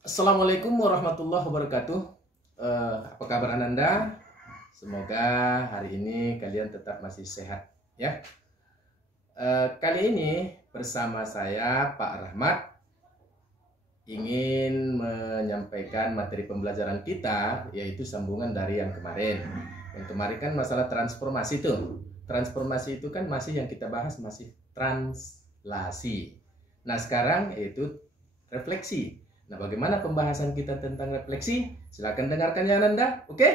Assalamualaikum warahmatullahi wabarakatuh. Apa kabar Ananda? Semoga hari ini kalian tetap masih sehat ya. Kali ini bersama saya Pak Rahmat ingin menyampaikan materi pembelajaran kita, yaitu sambungan dari yang kemarin. Yang kemarin kan masalah transformasi tuh. Transformasi itu kan masih yang kita bahas masih translasi. Nah sekarang yaitu refleksi. Nah, bagaimana pembahasan kita tentang refleksi? Silakan dengarkan ya Ananda, oke?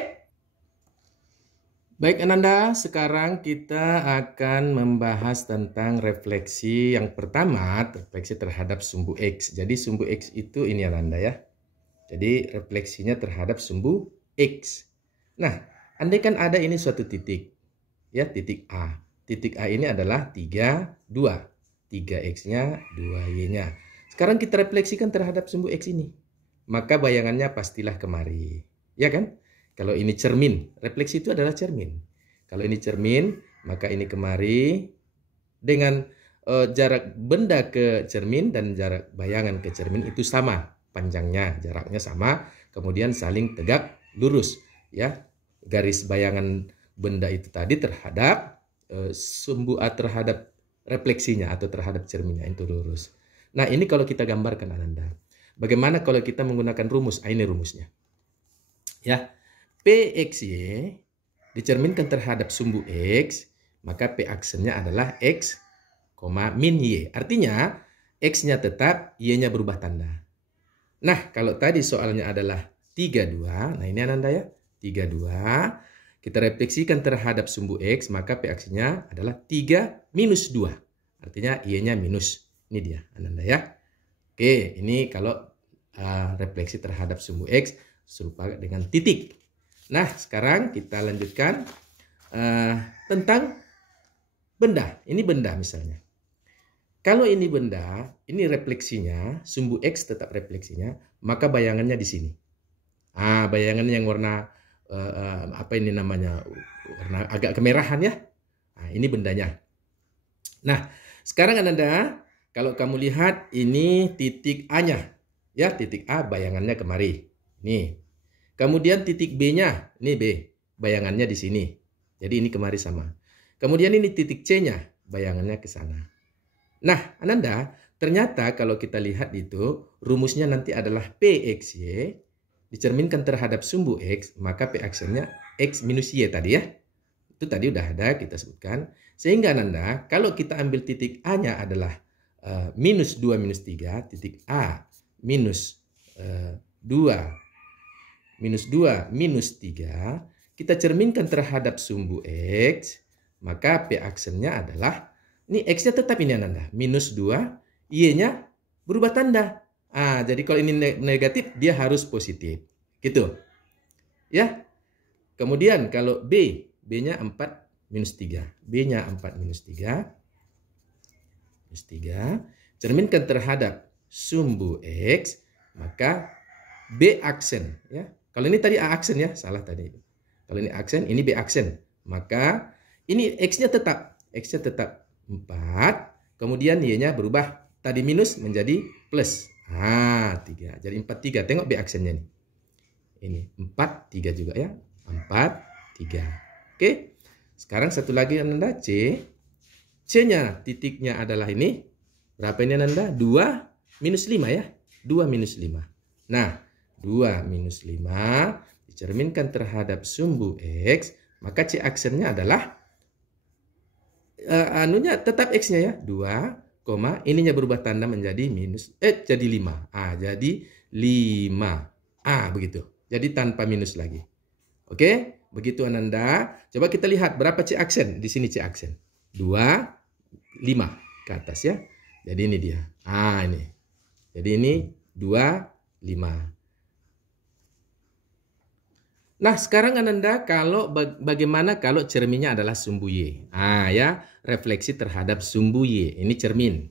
Baik Ananda, sekarang kita akan membahas tentang refleksi yang pertama, refleksi terhadap sumbu X. Jadi sumbu X itu ini Ananda ya. Jadi refleksinya terhadap sumbu X. Nah, andai kan ada ini suatu titik, ya titik A. Titik A ini adalah 3, 2. 3X-nya, 2Y-nya. Sekarang kita refleksikan terhadap sumbu X ini. Maka bayangannya pastilah kemari. Ya kan? Kalau ini cermin, refleksi itu adalah cermin. Kalau ini cermin, maka ini kemari. Dengan jarak benda ke cermin dan jarak bayangan ke cermin itu sama. Panjangnya, jaraknya sama. Kemudian saling tegak lurus. Ya, garis bayangan benda itu tadi terhadap sumbu A terhadap refleksinya atau terhadap cerminnya itu lurus. Nah, ini kalau kita gambarkan Ananda. Bagaimana kalau kita menggunakan rumus? Ini rumusnya. Ya, PXY dicerminkan terhadap sumbu X, maka P aksennya adalah X, min Y. Artinya, X-nya tetap, Y-nya berubah tanda. Nah, kalau tadi soalnya adalah 32, nah ini Ananda ya, 32. Kita refleksikan terhadap sumbu X, maka P aksennya adalah 3 minus 2. Artinya Y-nya minus. Ini dia Ananda ya. Oke, ini kalau refleksi terhadap sumbu X serupa dengan titik. Nah, sekarang kita lanjutkan tentang benda. Ini benda misalnya. Kalau ini benda, ini refleksinya, sumbu X tetap refleksinya, maka bayangannya di sini. Bayangan yang warna apa ini namanya? Warna agak kemerahan ya. Nah, ini bendanya. Nah, sekarang Ananda, kalau kamu lihat ini titik A-nya. Ya, titik A bayangannya kemari. Nih. Kemudian titik B-nya, ini B. Bayangannya di sini. Jadi ini kemari sama. Kemudian ini titik C-nya, bayangannya ke sana. Nah, Ananda, ternyata kalau kita lihat itu, rumusnya nanti adalah PXY dicerminkan terhadap sumbu X, maka P aksennya X minus Y tadi ya. Itu tadi udah ada kita sebutkan. Sehingga Ananda, kalau kita ambil titik A-nya adalah minus 2 minus 3, titik A minus 2 minus 3, kita cerminkan terhadap sumbu X, maka P aksennya adalah, ini X-nya tetap ini Ananda, minus 2, Y-nya berubah tanda. Jadi kalau ini negatif, dia harus positif. Gitu. Ya. Kemudian kalau B-nya 4 minus 3. B-nya 4 minus 3. Cerminkan terhadap sumbu X, maka B aksen ya. Kalau ini tadi A aksen ya, salah tadi. Kalau ini aksen, ini B aksen. Maka ini X-nya tetap 4, kemudian Y-nya berubah tadi minus menjadi plus. 3. Jadi 4 3. Tengok B aksennya nih. Ini 4 3 juga ya. 4 3. Oke. Sekarang satu lagi Ananda, C. C-nya titiknya adalah ini. Berapa ini Ananda? 2 minus 5 ya. 2 minus 5. Nah, 2 minus 5 dicerminkan terhadap sumbu X, maka C aksennya adalah tetap X-nya ya. 2, ininya berubah tanda menjadi minus, jadi 5. Jadi 5. Begitu. Jadi tanpa minus lagi. Oke, begitu Ananda. Coba kita lihat berapa C aksen. Di sini C aksen. 2, 5 ke atas ya. Jadi ini dia. Ini. Jadi ini 2, 5. Nah, sekarang Ananda, kalau bagaimana kalau cerminnya adalah sumbu Y? Ya, refleksi terhadap sumbu Y. Ini cermin.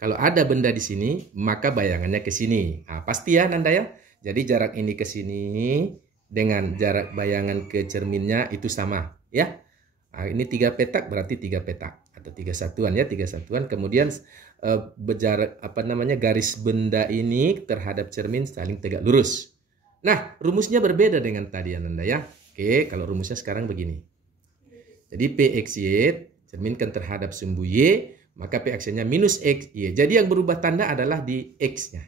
Kalau ada benda di sini, maka bayangannya ke sini. Pasti ya Ananda ya. Jadi jarak ini ke sini dengan jarak bayangan ke cerminnya itu sama, ya. Ini 3 petak berarti 3 petak. atau 3 satuan ya, 3 satuan. Kemudian berjarak garis benda ini terhadap cermin saling tegak lurus. Nah, rumusnya berbeda dengan tadi Ananda ya. Oke, kalau rumusnya sekarang begini. Jadi PXY cerminkan terhadap sumbu Y, maka P aksennya minus XY. Jadi yang berubah tanda adalah di X-nya.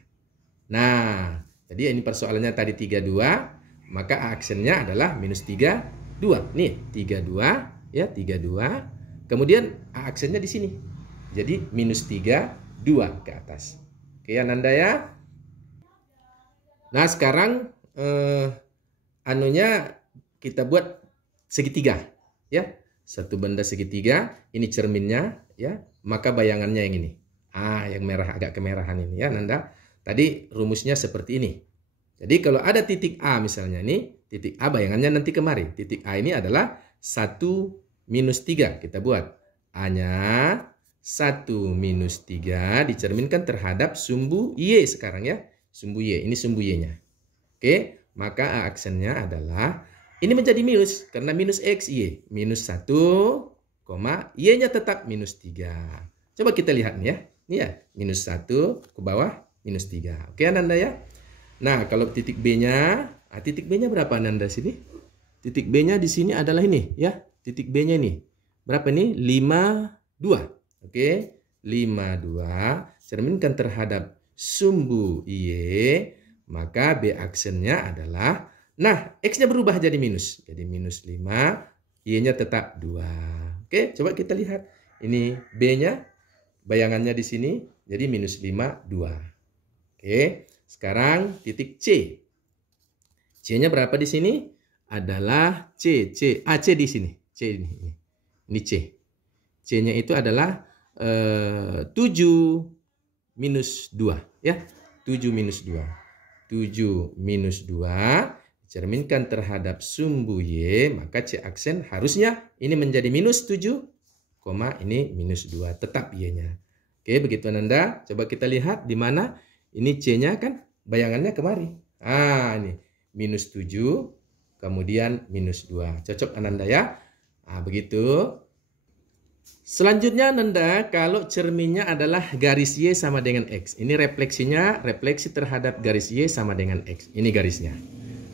Nah, jadi ini persoalannya tadi 32, maka A aksennya adalah minus 32. Nih, 32 ya, 32. Kemudian A aksennya di sini. Jadi minus 32 ke atas. Oke Ananda ya. Nah, sekarang anunya kita buat segitiga ya. Satu benda segitiga, ini cerminnya ya, maka bayangannya yang ini. Yang merah, agak kemerahan ini ya Nanda. Tadi rumusnya seperti ini. Jadi kalau ada titik A misalnya ini, titik A bayangannya nanti kemari. Titik A ini adalah 1 minus 3. Kita buat A-nya 1 minus 3 dicerminkan terhadap sumbu Y sekarang ya. Sumbu Y, ini sumbu Y-nya. Oke, maka A aksennya adalah ini menjadi minus karena minus X, Y. Minus 1, Y-nya tetap minus 3. Coba kita lihat nih ya. Ini ya, minus 1 ke bawah, minus 3. Oke Ananda ya. Nah, kalau titik B-nya, titik B-nya berapa Ananda sini? Titik B-nya di sini adalah ini ya. Titik B-nya ini. Berapa nih? 52. Oke, 52. Cerminkan terhadap sumbu Y, maka B aksennya adalah, nah, X-nya berubah jadi minus. Jadi minus 5, Y-nya tetap 2. Oke, coba kita lihat. Ini B-nya, bayangannya di sini, jadi minus 5, 2. Oke, sekarang titik C. C-nya berapa di sini? Adalah C di sini. C ini. Ini C. C-nya itu adalah 7 minus 2. Ya, 7 minus 2. 7 minus 2. Cerminkan terhadap sumbu Y, maka C aksen harusnya ini menjadi minus 7, ini minus 2, tetap Y-nya. Oke, begitu Ananda. Coba kita lihat di mana ini C-nya kan bayangannya kemari. Ini minus 7, kemudian minus 2. Cocok Ananda ya. Begitu. Selanjutnya Ananda, kalau cerminnya adalah garis Y sama dengan X. Ini refleksinya, refleksi terhadap garis Y sama dengan X. Ini garisnya.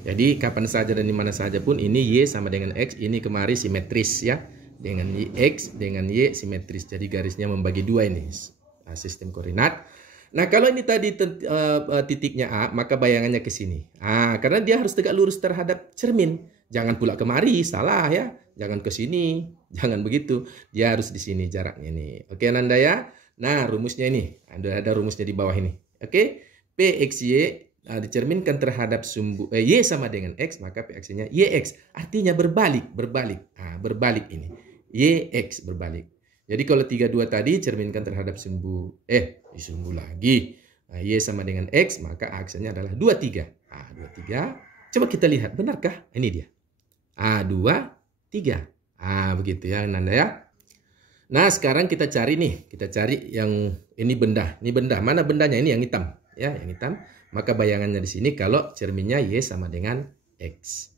Jadi kapan saja dan di mana saja pun ini Y sama dengan X, ini kemari simetris ya. Dengan X dengan Y simetris. Jadi garisnya membagi dua ini. Sistem koordinat. Nah, kalau ini tadi titiknya A, maka bayangannya ke sini. Karena dia harus tegak lurus terhadap cermin. Jangan pula kemari, salah ya. Jangan ke sini, jangan begitu. Dia harus di sini jaraknya ini. Oke Ananda ya. Nah, rumusnya ini. Ada rumusnya di bawah ini. Oke. PXY dicerminkan terhadap sumbu Y sama dengan X, maka P aksennya YX. Artinya berbalik. Berbalik ini. YX berbalik. Jadi kalau 32 tadi cerminkan terhadap sumbu sumbu lagi. Y sama dengan X, maka aksennya adalah 23. 23. Coba kita lihat, benarkah? Ini dia. 23. Begitu ya Nanda ya. Nah, sekarang kita cari nih. Kita cari yang ini benda. Ini benda. Mana bendanya? Ini yang hitam. Ya, yang hitam. Maka bayangannya di sini kalau cerminnya Y sama dengan X.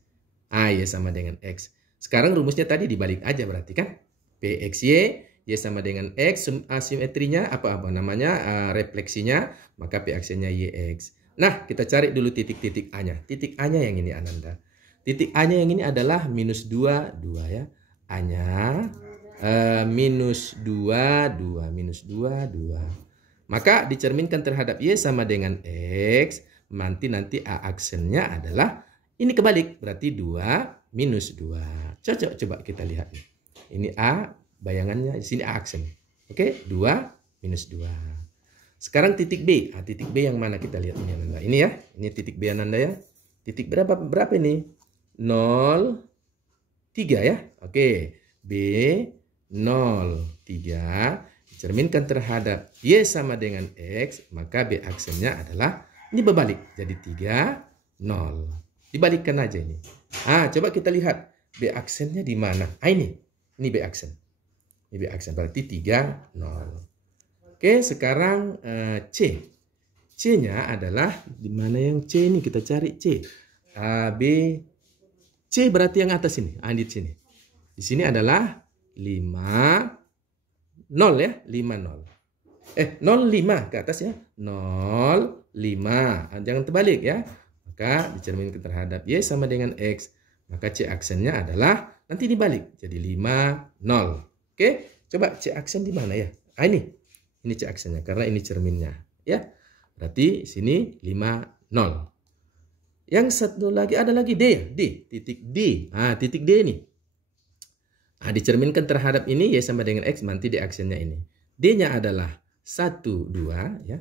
Y sama dengan X. Sekarang rumusnya tadi dibalik aja berarti kan. PXY, Y sama dengan X, asimetrinya refleksinya, maka P aksennya YX. Nah, kita cari dulu titik-titik A-nya. Titik A-nya yang ini Ananda. Titik A-nya yang ini adalah minus 2, 2 ya. A-nya minus 2, 2. Minus 2, 2. Maka dicerminkan terhadap Y sama dengan X. Nanti A aksennya adalah ini kebalik. Berarti 2 minus 2. Coba kita lihat. Ini A bayangannya. Di sini A aksen. Oke, 2 minus 2. Sekarang titik B. Titik B yang mana kita lihat ini Ananda. Ini ya. Ini titik B Ananda ya. Titik berapa ini? 0, 3 ya. Oke. B, 0, 3. Cerminkan terhadap Y sama dengan X, maka B aksennya adalah ini berbalik. Jadi 3, 0. Dibalikkan aja ini. Coba kita lihat B aksennya di mana. Ini B aksen. Ini B aksen berarti 3, 0. Oke, sekarang C. C-nya adalah di mana yang C ini? Kita cari C. A, B, C berarti yang atas ini. Di sini. Di sini adalah 5, 0 ya, 5, 0. 0,5 ke atas ya. 0,5. Jangan terbalik ya. Maka dicerminkan terhadap Y sama dengan X. Maka C aksennya adalah nanti dibalik. Jadi 5, 0. Oke, coba C aksen di mana ya? Ini C aksennya karena ini cerminnya ya. Berarti sini 5, 0. Yang satu lagi ada lagi D ya. D, titik D. Titik D ini. Dicerminkan terhadap ini Y sama dengan X, nanti D aksennya ini. D-nya adalah 1, 2 ya.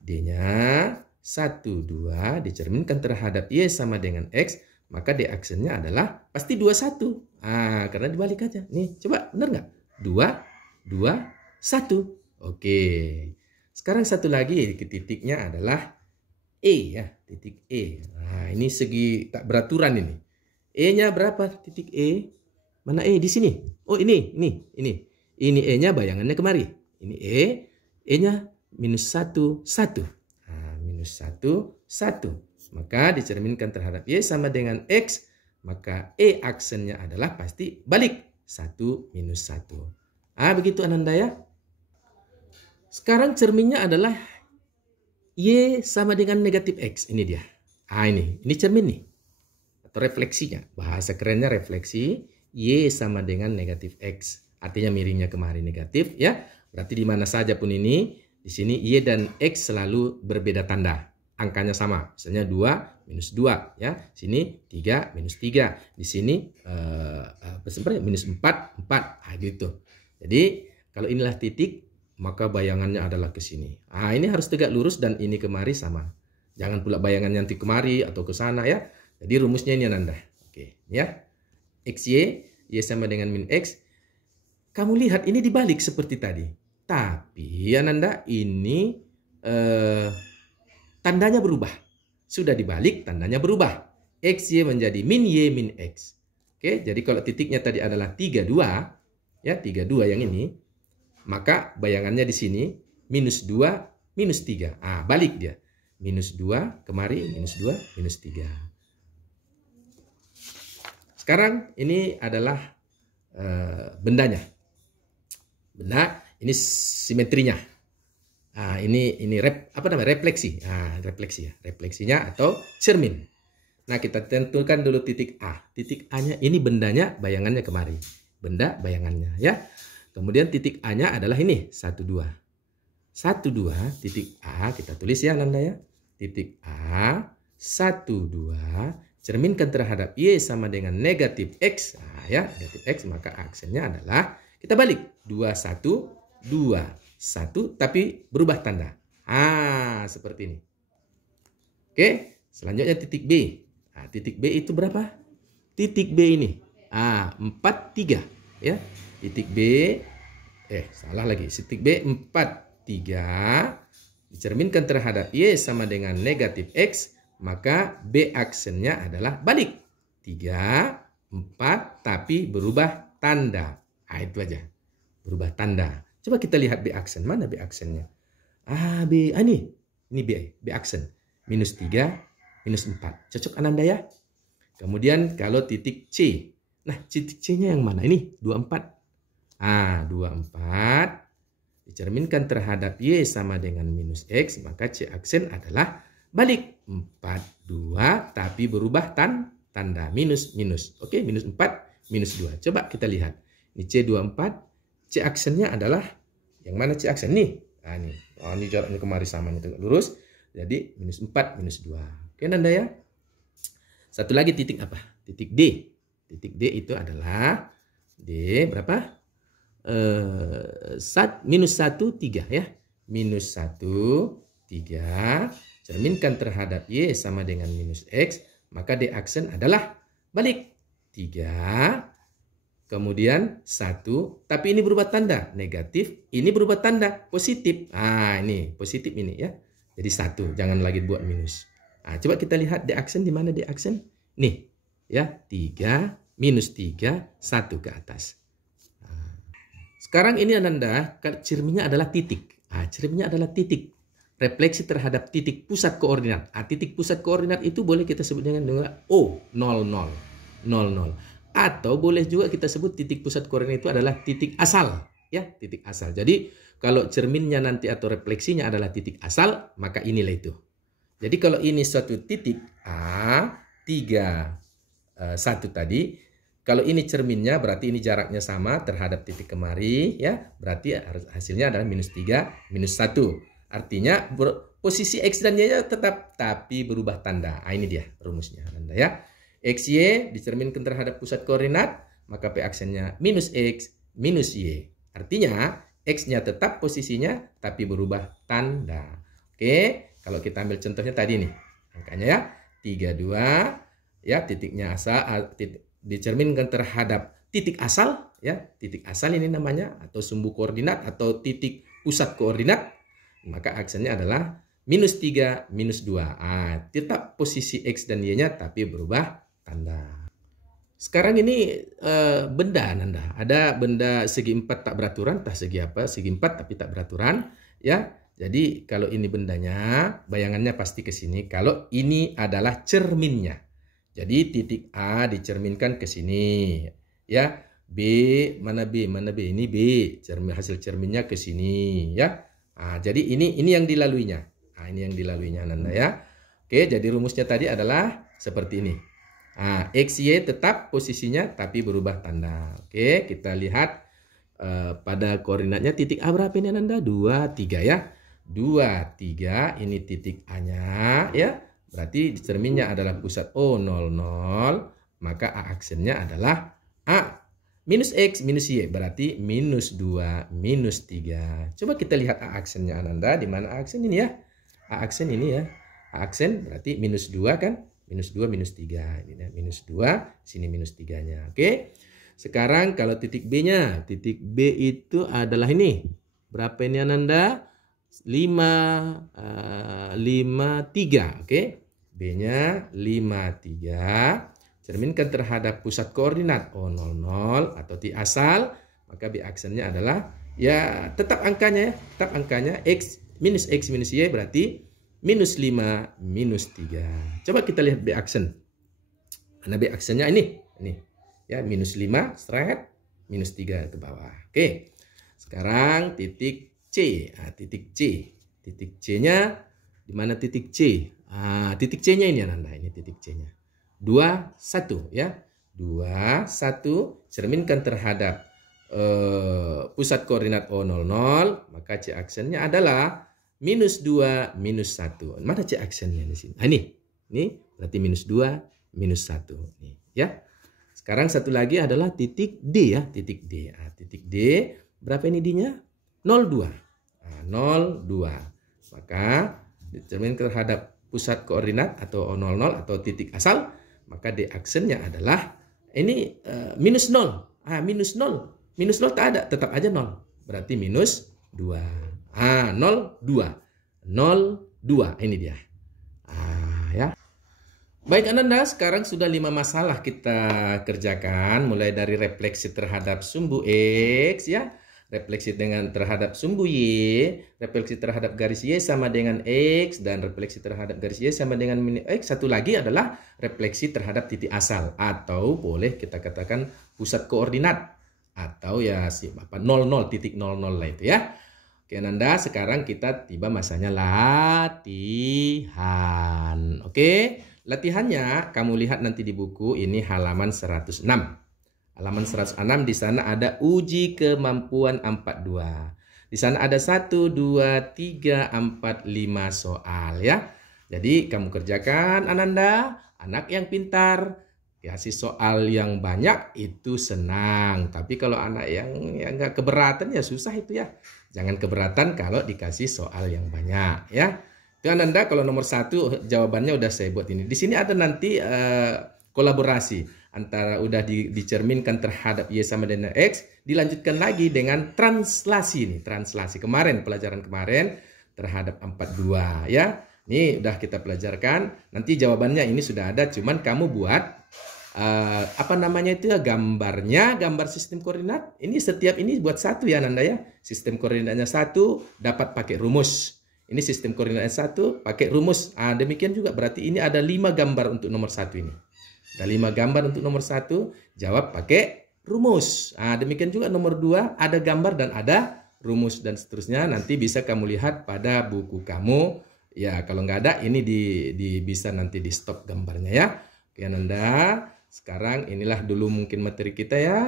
D-nya 1, 2 dicerminkan terhadap Y sama dengan X, maka D aksennya adalah pasti 2, 1. Karena dibalik aja. Nih, coba benar nggak? 2, 2, 1. Oke. Sekarang satu lagi titiknya adalah E ya, titik E. Ini segi tak beraturan ini. E-nya berapa titik E? Mana E di sini? Oh, ini. Ini E-nya bayangannya kemari. Ini E, E-nya minus 1, 1. Minus 1, 1. Maka dicerminkan terhadap Y sama dengan X, maka E aksennya adalah pasti balik. 1, minus 1. Begitu Ananda ya. Sekarang cerminnya adalah Y sama dengan negatif X. Ini dia. Ini cermin nih. Atau refleksinya. Bahasa kerennya refleksi. Y sama dengan negatif X. Artinya miringnya kemari negatif ya. Berarti di mana saja pun ini, di sini Y dan X selalu berbeda tanda. Angkanya sama. Misalnya 2 minus 2 ya. Sini 3 minus 3. Di sini minus 4 4. Gitu. Jadi kalau inilah titik, maka bayangannya adalah ke sini. Ini harus tegak lurus dan ini kemari sama. Jangan pula bayangannya nanti kemari atau ke sana ya. Jadi rumusnya ini Ananda. Oke, ya. XY, Y sama dengan min X. Kamu lihat ini dibalik seperti tadi. Tapi Ananda ini tandanya berubah. Sudah dibalik, tandanya berubah. XY menjadi min Y min X. Oke, jadi kalau titiknya tadi adalah 32, ya 32 yang ini. Maka bayangannya di sini minus 2, minus 3. Balik dia. Minus 2, kemari minus 2, minus 3. Sekarang ini adalah bendanya. Benda, ini simetrinya. Ini refleksi. Refleksi ya. Refleksinya atau cermin. Nah, kita tentukan dulu titik A. Titik A-nya ini bendanya, bayangannya kemari. Benda, bayangannya ya. Kemudian titik A-nya adalah ini, 1, 2. 1, 2, titik A, kita tulis ya Nanda ya. Titik A, 1, 2, cerminkan terhadap Y sama dengan negatif X. Negatif X, maka aksennya adalah, kita balik. 2, 1, 2, 1, tapi berubah tanda. Seperti ini. Oke, selanjutnya titik B. Titik B itu berapa? Titik B ini. 4, 3. Ya. Titik B, salah lagi. Titik B 4, 3 dicerminkan terhadap Y sama dengan negatif X, maka B aksennya adalah balik. 3, 4, tapi berubah tanda. Itu aja. Berubah tanda. Coba kita lihat B aksen. Mana B aksennya? B. Ini B aksen. Minus 3, minus 4. Cocok Ananda ya? Kemudian kalau titik C. Nah, titik C-nya yang mana? Ini 24. 24 dicerminkan terhadap Y sama dengan minus X, maka C aksen adalah balik. 4, 2, tapi berubah tanda minus, minus. Oke, minus 4, minus 2. Coba kita lihat. Ini C24, C aksennya adalah, yang mana C aksen? Nih. Ini. Ini jaraknya kemari sama, ini tegak lurus. Jadi minus 4, minus 2. Oke, Nanda ya. Satu lagi titik apa? Titik D. Titik D itu adalah D berapa? Minus 1, 3 ya. Minus 1, 3. Cerminkan terhadap Y sama dengan minus X. Maka D aksen adalah balik. 3. Kemudian 1. Tapi ini berubah tanda. Negatif. Ini berubah tanda. Positif. Ini. Positif ini ya. Jadi 1. Jangan lagi buat minus. Coba kita lihat D aksen di mana D aksen. Nih. Ya. 3. Minus 3. 1 ke atas. Sekarang ini Ananda, cerminnya adalah titik. Cerminnya adalah titik. Refleksi terhadap titik pusat koordinat. Titik pusat koordinat itu boleh kita sebut dengan O, 0, 0. Atau boleh juga kita sebut titik pusat koordinat itu adalah titik asal. ya, titik asal. Jadi kalau cerminnya nanti atau refleksinya adalah titik asal, maka inilah itu. Jadi kalau ini suatu titik A3 1 tadi, kalau ini cerminnya berarti ini jaraknya sama terhadap titik kemari, ya, berarti hasilnya adalah -3, -1. Artinya posisi X dan Y tetap tapi berubah tanda. Ini dia rumusnya Anda ya. XY dicerminkan terhadap pusat koordinat, maka P aksennya -X minus Y. Artinya X-nya tetap posisinya tapi berubah tanda. Oke, kalau kita ambil contohnya tadi nih. Angkanya ya 32 ya, titiknya asal dicerminkan terhadap titik asal ya. Titik asal ini namanya, atau sumbu koordinat atau titik pusat koordinat. Maka aksennya adalah -3 -2. Tetap posisi X dan Y-nya tapi berubah tanda. Sekarang ini benda Anda. Ada benda segi 4 tak beraturan, entah segi apa, segi 4 tapi tak beraturan, ya. Jadi kalau ini bendanya, bayangannya pasti ke sini. Kalau ini adalah cerminnya. Jadi titik A dicerminkan ke sini, ya. B, mana B? Mana B? Ini B. Hasil cerminnya ke sini, ya. Jadi ini yang dilaluinya. Ini yang dilaluinya Anda ya. Oke, jadi rumusnya tadi adalah seperti ini. XY tetap posisinya tapi berubah tanda. Oke, kita lihat pada koordinatnya titik A berapa ini Anda? 2, 3 ya. 2, 3 ini titik A-nya ya. Berarti cerminnya adalah pusat O00, maka A aksennya adalah A minus X minus Y, berarti -2 -3. Coba kita lihat A aksennya Anda, di mana A aksen ini ya? A aksen ini ya. A aksen berarti -2 kan? -2 -3. Ini ya, -2, sini -3-nya. Oke. Sekarang kalau titik B-nya, titik B itu adalah ini. Berapa ini Anda? 5, 3. Oke. B-nya 5, 3. Cerminkan terhadap pusat koordinat O00 atau titik asal, maka B aksennya adalah ya tetap angkanya ya, tetap angkanya X minus Y berarti -5 -3. Coba kita lihat B aksen. Mana B aksennya ini ya, -5 seret, -3 ke bawah. Oke. Sekarang titik C. Titik C. Titik C-nya di mana titik C? Titik C-nya ini Anda, ini titik C-nya. 2, 1 ya. 2, 1 cerminkan terhadap pusat koordinat O00, maka C aksennya adalah -2 -1. Mana C aksennya di sini? Ini berarti -2 -1 nih ya. Sekarang satu lagi adalah titik D ya, titik D. Titik D berapa ini D-nya? 02. 02. Maka dicerminkan terhadap pusat koordinat atau O00 atau titik asal, maka D aksennya adalah ini -0. -0 tak ada, tetap aja 0. Berarti -2. 02 ini dia. Ya. Baik Anda, sekarang sudah 5 masalah kita kerjakan, mulai dari refleksi terhadap sumbu X ya, refleksi terhadap sumbu Y, refleksi terhadap garis Y sama dengan X, dan refleksi terhadap garis Y sama dengan X. Satu lagi adalah refleksi terhadap titik asal, atau boleh kita katakan pusat koordinat, atau ya 00, titik 00 lah itu ya. Oke Nanda, sekarang kita tiba masanya latihan. Oke, latihannya kamu lihat nanti di buku ini halaman 106. Halaman 106 di sana ada uji kemampuan 42. Di sana ada 1, 2, 3, 4, 5 soal ya. Jadi kamu kerjakan Ananda, anak yang pintar. Kasih soal yang banyak itu senang. Tapi kalau anak yang nggak keberatan ya susah itu ya. Jangan keberatan kalau dikasih soal yang banyak ya. Itu Ananda kalau nomor 1 jawabannya udah saya buat ini. Di sini ada nanti kolaborasi antara udah dicerminkan terhadap Y sama dengan X, dilanjutkan lagi dengan translasi nih, translasi kemarin, pelajaran kemarin terhadap 42 ya. Ini udah kita pelajarkan. Nanti jawabannya ini sudah ada, cuman kamu buat apa namanya itu ya, gambar sistem koordinat. Ini setiap ini buat satu ya Nanda ya. Sistem koordinatnya 1 dapat pakai rumus. Ini sistem koordinatnya 1 pakai rumus. Demikian juga berarti ini ada 5 gambar untuk nomor 1 ini. Ada 5 gambar untuk nomor 1, jawab pakai rumus. Nah, demikian juga nomor 2 ada gambar dan ada rumus dan seterusnya. Nanti bisa kamu lihat pada buku kamu. Ya, kalau nggak ada ini bisa nanti di stop gambarnya ya. Oke Ananda, sekarang inilah dulu mungkin materi kita ya.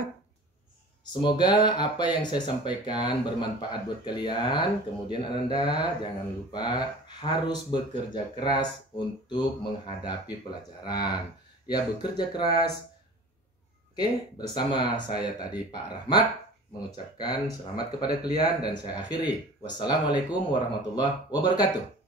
Semoga apa yang saya sampaikan bermanfaat buat kalian. Kemudian Ananda jangan lupa harus bekerja keras untuk menghadapi pelajaran. Ya, bekerja keras. Oke, bersama saya tadi Pak Rahmat mengucapkan selamat kepada kalian dan saya akhiri. Wassalamualaikum warahmatullahi wabarakatuh.